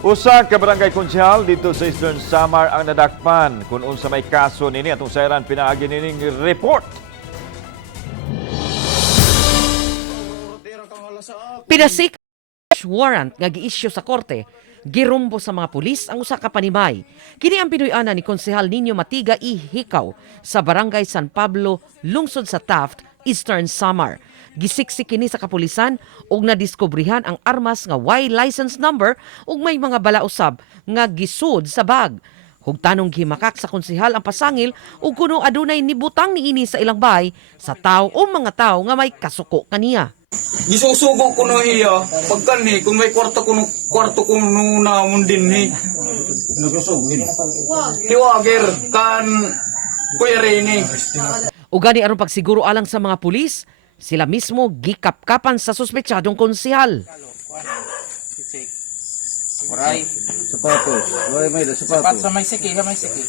Usa ka barangay konsyahal dito sa Eastern Samar ang nadakpan kung unsa may kaso nini atong sayran pinaagi nining report. Pinasik warrant nga gi-issue sa korte, girumbo sa mga pulis ang usa ka panimay. Kini ang pinuy-ana ni Konsehal Nino Matiga Ihikaw sa Barangay San Pablo, lungsod sa Taft, Eastern Samar. Gisiksik kini sa kapulisan ug nadiskubrihan ang armas nga Y license number ug may mga bala usab nga gisud sa bag. Hugtanong gimakak sa konsehal ang pasangil ug kuno adunay nibutang niini sa ilang bahay sa tawo o mga tawo nga may kasuko kaniya. Gisusugo ko no iya, pagkan ni, kung may kwarto ko no namun din ni. Hiwager, kan Kuya Rene. Ugani aron pagsiguro alang sa mga pulis, sila mismo gikapkapan sa suspetsadong konsehal. Oray. Sapatos. Wala may da Sapat sapatos. sa may siki, sa may siki.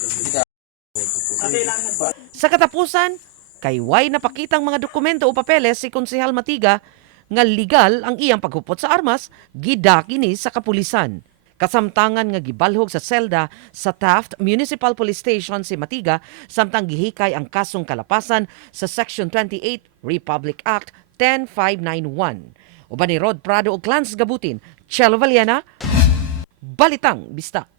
Sa katapusan, kay way napakitang mga dokumento o papeles si Konsehal Matiga nga legal ang iyang paghupot sa armas, gidaki ni sa kapulisan. Kasamtangan nga gibalhog sa selda sa Taft Municipal Police Station si Matiga samtang gihikay ang kasong kalapasan sa Section 28 Republic Act 10591. Uban ni Rod Prado o Clans Gabutin, Chelo Valiana, Balitang Bista.